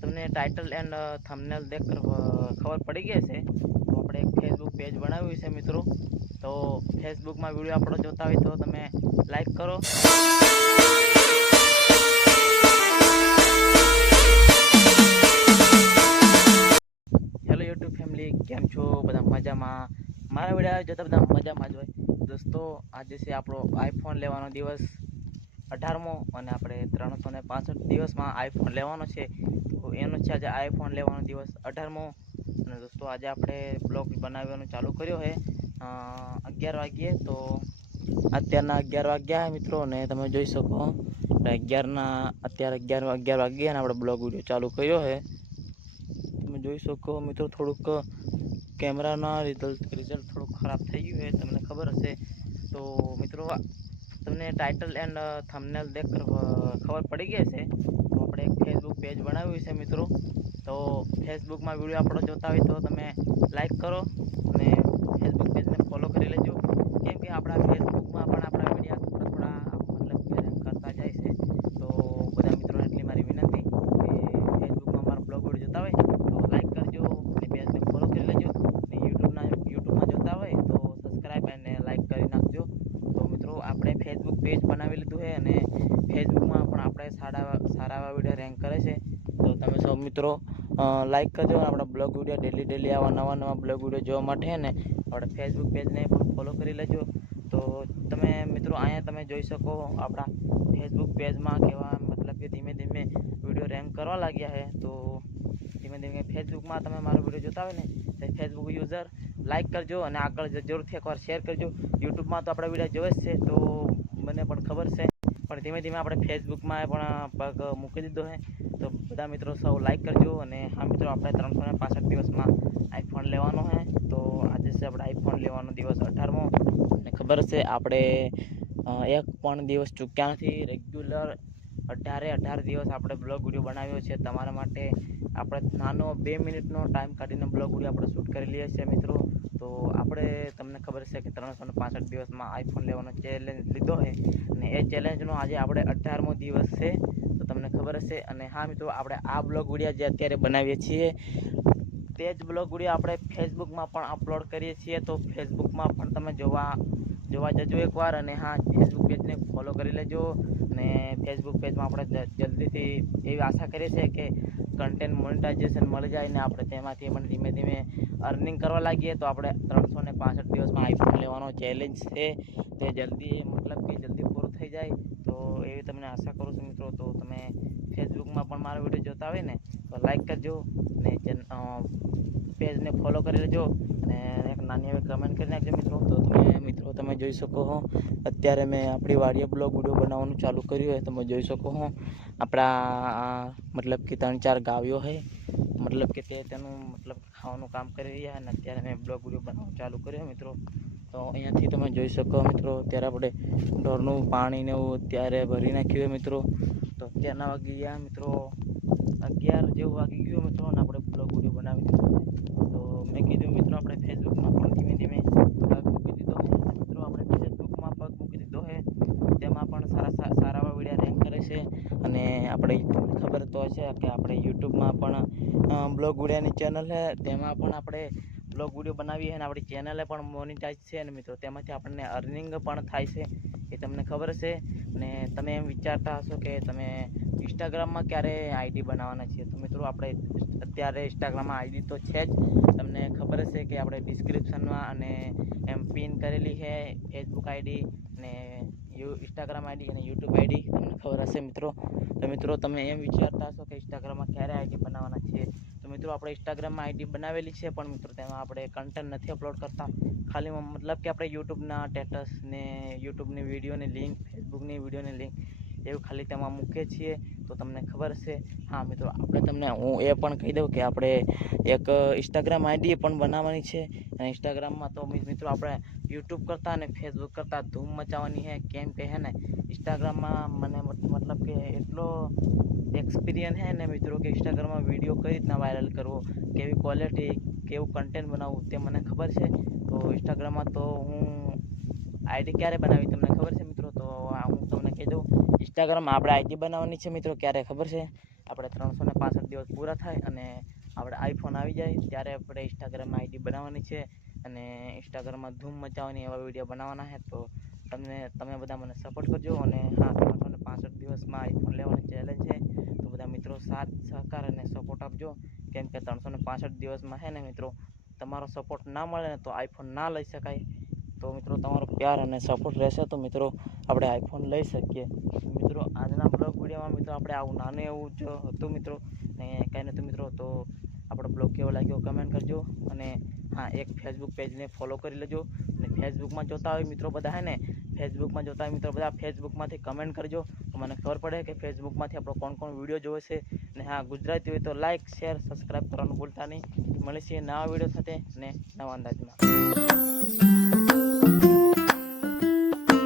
તમને title and thumbnail દેખ ખબર પડી ગઈ છે તો આપણે એક ફેસબુક પેજ બનાવ્યું છે મિત્રો. તો ફેસબુકમાં વિડીયો આપણો જોતા હોય તો તમે લાઈક કરો. હેલો યુટ્યુબ ફેમિલી, કેમ છો? બધા મજામાં? મારા વિડીયો જોતા બધા મજામાં જ હોય. દોસ્તો, આજે છે આપણો આઈફોન લેવાનો દિવસ 18મો અને આપણે 365 દિવસમાં આઈફોન લેવાનો છે. તો એનો છે આજે આઈફોન લેવાનો દિવસ 18મો. અને દોસ્તો, આજે આપણે બ્લોગ બનાવવાનું ચાલુ કર્યો છે 11 વાગ્યે. તો અત્યારના 11 વાગ્યા મિત્રો, ને તમે જોઈ શકો અત્યારે 11 વાગ્યા અને આપણે બ્લોગ વિડીયો ચાલુ કર્યો છે. તમે જોઈ શકો મિત્રો, થોડુંક કેમેરાના રિઝલ્ટ થોડુંક ખરાબ થઈ ગયું છે, તમને ખબર હશે. તો મિત્રો, તમને ટાઇટલ એન્ડ થંબનેલ દેખ ખબર પડી ગઈ છે તો આપણે એક ફેસબુક પેજ બનાવ્યું છે મિત્રો. તો ફેસબુકમાં વિડીયો આપણો જોતા હોય તો તમે લાઈક કરો અને ફેસબુક પેજને ફોલો કરી લેજો. કેમ કે આપણા ફેસબુકમાં પણ આપણા વિડીયો થોડા મતલબ કે રેન્ક કરતા જાય છે. તો બધા મિત્રોને એટલી મારી વિનંતી કે ફેસબુકમાં મારો બ્લોગ વિડીયો જોતા હોય તો લાઈક કરજો અને પેજને ફોલો કરી લેજો. અને યુટ્યુબમાં જોતા હોય તો સબસ્ક્રાઈબ અને લાઈક કરી નાખજો. તો મિત્રો, આપણે ફેસબુક પેજ બનાવી લીધું છે અને ફેસબુકમાં પણ આપણે સારા એવા વિડીયો રેન્ક કરે છે. તો તમે સૌ મિત્રો લાઈક કરજો. આપણા બ્લોગ વિડીયો ડેલી આવા નવા બ્લોગ વિડીયો જોવા માટે ને આપણે ફેસબુક પેજને પણ ફોલો કરી લેજો. તો તમે મિત્રો, અહીંયા તમે જોઈ શકો આપણા ફેસબુક પેજમાં કેવા મતલબ કે ધીમે ધીમે વિડીયો રેન્ક કરવા લાગ્યા છે. તો ધીમે ધીમે ફેસબુકમાં તમે મારો વિડીયો જોતા હોય ને તો ફેસબુક યુઝર લાઈક કરજો અને આગળ જરૂરથી એકવાર શેર કરજો. યુટ્યુબમાં તો આપણા વિડીયો જોવે જ છે, તો મને પણ ખબર છે, પણ ધીમે ધીમે આપણે ફેસબુકમાં પણ પગ મૂકી દીધો છે. તો બધા મિત્રો સૌ લાઈક કરજો. અને હા મિત્રો, આપણે 365 દિવસમાં આઈફોન લેવાનો છે. તો આજે છે આપણે આઈફોન લેવાનો દિવસ 18મો. અને ખબર છે, આપણે એક પણ દિવસ ચૂક્યા નથી. રેગ્યુલર 18 દિવસ આપણે બ્લોગ વિડીયો બનાવ્યો છે તમારા માટે. આપણે નાનો 2 મિનિટનો ટાઈમ કાઢીને બ્લોગ વિડીયો આપણે શૂટ કરી લઈએ છીએ મિત્રો. તો આપણે તમને ખબર છે કે 365 દિવસમાં આઈફોન લેવાનો ચેલેન્જ લીધો છે અને એ ચેલેન્જનો આજે આપણે 18મો દિવસ છે. તો તમને ખબર હશે. અને હા મિત્રો, આપણે આ બ્લોગ વિડીયો જે અત્યારે બનાવીએ છીએ તે જ બ્લોગ વિડીયો આપણે ફેસબુકમાં પણ અપલોડ કરીએ છીએ. તો ફેસબુકમાં પણ તમે જોવા જજો એકવાર. અને હા, ફેસબુક પેજને ફોલો કરી લેજો. અને ફેસબુક પેજમાં આપણે જલ્દીથી એવી આશા કરીએ છીએ કે કન્ટેન્ટ મોનેટાઇઝેશન મળી જાય ને આપણે તેમાંથી પણ ધીમે ધીમે અર્નિંગ કરવા લાગીએ. તો આપણે 365 દિવસમાં આઈફોન લેવાનો ચેલેન્જ છે તે જલ્દી પૂરો થઈ જાય. તો એવી તમને આશા કરું છું મિત્રો. તો તમે ફેસબુકમાં પણ મારો વિડીયો જોતા હોય ને તો લાઈક કરજો અને પેજને ફોલો કરી લેજો અને એક નાની એવી કમેન્ટ કરી નાખજો મિત્રો. તો તમે જોઈ શકો છો અત્યારે મેં આપણી વાડીએ બ્લોગ વિડીયો બનાવવાનું ચાલુ કર્યું હોય. તમે જોઈ શકો છો આપણા મતલબ કે 3-4 ગાયો છે, મતલબ કે તેનું ખાવાનું કામ કરી રહ્યા. અને અત્યારે મેં બ્લોગ વિડીયો બનાવવાનું ચાલુ કર્યું મિત્રો. તો અહીંયાથી તમે જોઈ શકો મિત્રો, અત્યારે આપણે ઢોરનું પાણી ને એવું અત્યારે ભરી નાખ્યું હોય મિત્રો. તો અત્યારના વાગી ગયા મિત્રો 11 જેવું વાગી ગયું મિત્રો, અને આપણે બ્લોગ વિડીયો બનાવી દીધો. તો મેં કીધું મિત્રો, આપણે ફેસબુકમાં પણ ધીમે ધીમે પગ મૂકી દીધો છે મિત્રો. આપણે ફેસબુકમાં પગ મૂકી દીધો છે, તેમાં પણ સારા એવા વિડીયો રેન્ક કરે છે. અને આપણે ખબર તો હશે કે આપણે યુટ્યુબમાં પણ બ્લોગ વિડીયોની ચેનલ છે, તેમાં પણ આપણે બ્લોગ વિડીયો બનાવીએ અને આપણી ચેનલે પણ મોનિટાઈઝ છે. અને મિત્રો, તેમાંથી આપણને અર્નિંગ પણ થાય છે, એ તમને ખબર હશે. અને તમે એમ વિચારતા હશો કે તમે ઇન્સ્ટાગ્રામમાં ક્યારે આઈડી બનાવવાના છીએ. તો મિત્રો, આપણે અત્યારે ઇન્સ્ટાગ્રામમાં આઈડી તો છે જ, તમને ખબર હશે કે આપણે ડિસ્ક્રિપ્શનમાં અને એમ પિન કરેલી છે ફેસબુક આઈડી અને ઇન્સ્ટાગ્રામ આઈડી અને યુટ્યુબ આઈડી, તમને ખબર હશે મિત્રો. તો મિત્રો, તમે એમ વિચારતા હશો કે ઇન્સ્ટાગ્રામમાં ક્યારે આઈડી બનાવવાના છીએ. તો મિત્રો, આપણે ઇન્સ્ટાગ્રામમાં આઈડી બનાવેલી છે, પણ મિત્રો તેમાં આપણે કન્ટેન્ટ નથી અપલોડ કરતા. ખાલી મતલબ કે આપણે યુટ્યુબના સ્ટેટસ ને યુટ્યુબની વિડીયોની લિંક, ફેસબુકની વિડીયોની લિંક એવું ખાલી તેમાં મૂકીએ છીએ. તો તમને ખબર હશે. હા મિત્રો, હું એ પણ કહી દઉં કે આપણે એક ઇન્સ્ટાગ્રામ આઈડી પણ બનાવવાની છે. અને ઇન્સ્ટાગ્રામમાં તો મિત્રો આપણે યુટ્યુબ કરતાં અને ફેસબુક કરતાં ધૂમ મચાવવાની છે. કેમ કે હે ને ઇન્સ્ટાગ્રામમાં મને મતલબ કે એટલો એક્સપિરિયન્સ છે ને મિત્રો કે ઇન્સ્ટાગ્રામમાં વિડીયો કઈ રીતના વાયરલ કરવો, કેવી ક્વોલિટી, કેવું કન્ટેન્ટ બનાવવું તે મને ખબર છે. તો ઇન્સ્ટાગ્રામમાં તો હું આઈડી ક્યારે બનાવી તમને ખબર છે મિત્રો. તો હું તમને કહી દઉં, ઇન્સ્ટાગ્રામમાં આપણે આઈડી બનાવવાની છે મિત્રો ક્યારે ખબર છે. આપણે 365 દિવસ પૂરા થાય અને આપણે આઈફોન આવી જાય ત્યારે આપણે ઇન્સ્ટાગ્રામમાં આઈડી બનાવવાની છે અને ઇન્સ્ટાગ્રામમાં ધૂમ મચાવવાની એવા વિડીયો બનાવવાના છે. તો તમે બધા મને સપોર્ટ કરજો અને હા, 365 દિવસમાં આઈફોન લેવાની ચેલેન્જ છે. તો બધા મિત્રો સાથ સહકાર અને સપોર્ટ આપજો, કેમ કે 365 દિવસમાં છે ને મિત્રો, તમારો સપોર્ટ ના મળે ને તો આઈફોન ના લઈ શકાય. તો મિત્રો તમારો પ્યાર અને સપોર્ટ રહેશે તો મિત્રો આપણે આઈફોન લઈ શકીએ. મિત્રો આજના બ્લોગ વિડીયોમાં મિત્રો આપણે આવું નાનું એવું જ હતું મિત્રો, ને કંઈ નહોતું મિત્રો. તો આપણો બ્લોગ કેવો લાગ્યો કમેન્ટ કરજો અને હા, એક ફેસબુક પેજને ફોલો કરી લેજો. અને ફેસબુકમાં જોતા હોય મિત્રો બધા, હે ને, ફેસબુકમાં જોતા હોય મિત્રો બધા ફેસબુકમાંથી કમેન્ટ કરજો, તો મને ખબર પડે કે ફેસબુકમાંથી આપણો કોણ વિડીયો જોવે છે. અને હા, ગુજરાતી હોય તો લાઇક શેર સબસ્ક્રાઈબ કરવાનું ભૂલતા નહીં. મળીશું નવા વિડીયો સાથે ને નવા અંદાજમાં.